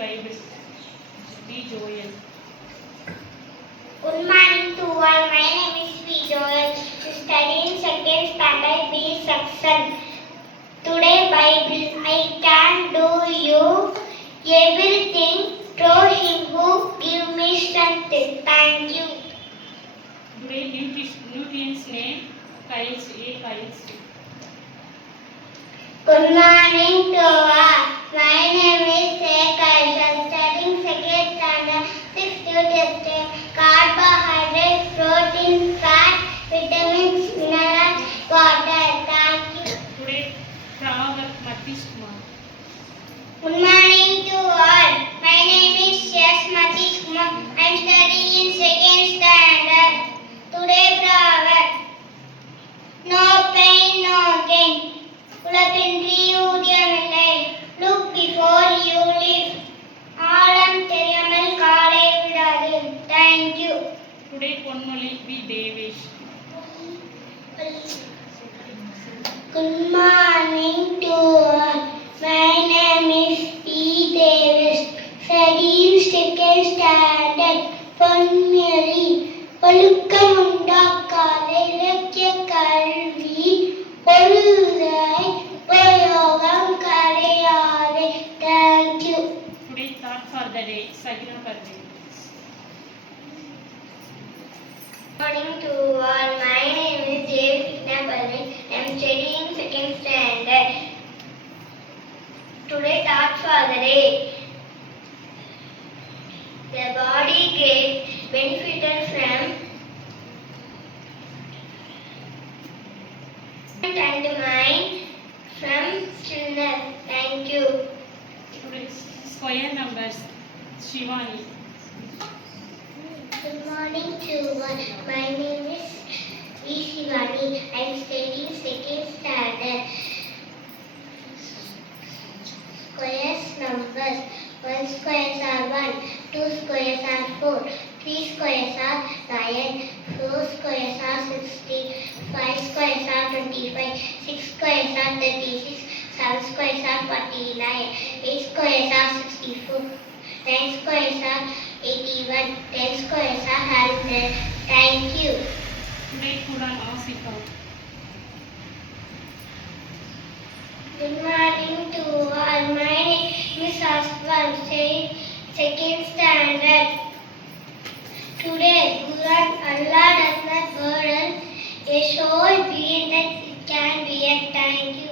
Bible. B. Joel. Good morning to all. My name is V. Joel. Studying second standard B section. Today Bible. I can do you everything through Him who give me strength. Thank you. Today nutrients name Kyles A. Kyles. Good morning to all. My name is Sekhar. Studying second standard 6th testing. Carbohydrates, protein, fat, vitamins, minerals, water. Thank you. Today Proverb Matish Kumar. Good morning to all. My name is S. Matish Kumar. I am studying in second standard. Today proverb. No pain, no gain. உழப்பின்றி ஊதியமில்லை. Look before you live. ஆழம் தெரியாமல் காலை விடாது. Thank you. Today Ponmoli B. Devesh. Good morning to all. My name is P. Davis. Studying second standard. பொன்மொழி. ஒழுக்கம் உண்டாக்காத இலக்கிய கல்வி பொருளாய் உபயோகம் கிடையாது. Thank you. Today thought for the day Sagina Parve. Morning to all. My name is J. Parve. I am studying second standard. Today thought for the day. The body gets benefited from and mind from stillness. Thank you. Today square numbers Shivani. Good morning to all. My name is V. Shivani. I am studying second standard. Squares numbers. 1 squares are 1, 2 squares are 4, 3 squares are 9, 4 squares are 16, 5 squares are 25, 6 squares are 36, 7 squares are 49, 8 squares are 64, 9 squares are 81, 10 squares are 100. Thank you. Today Quran Asika. Good morning to all. My name is Aswan, second standard. Today, Quran, Allah does not burden a soul being that it can be a. Thank you.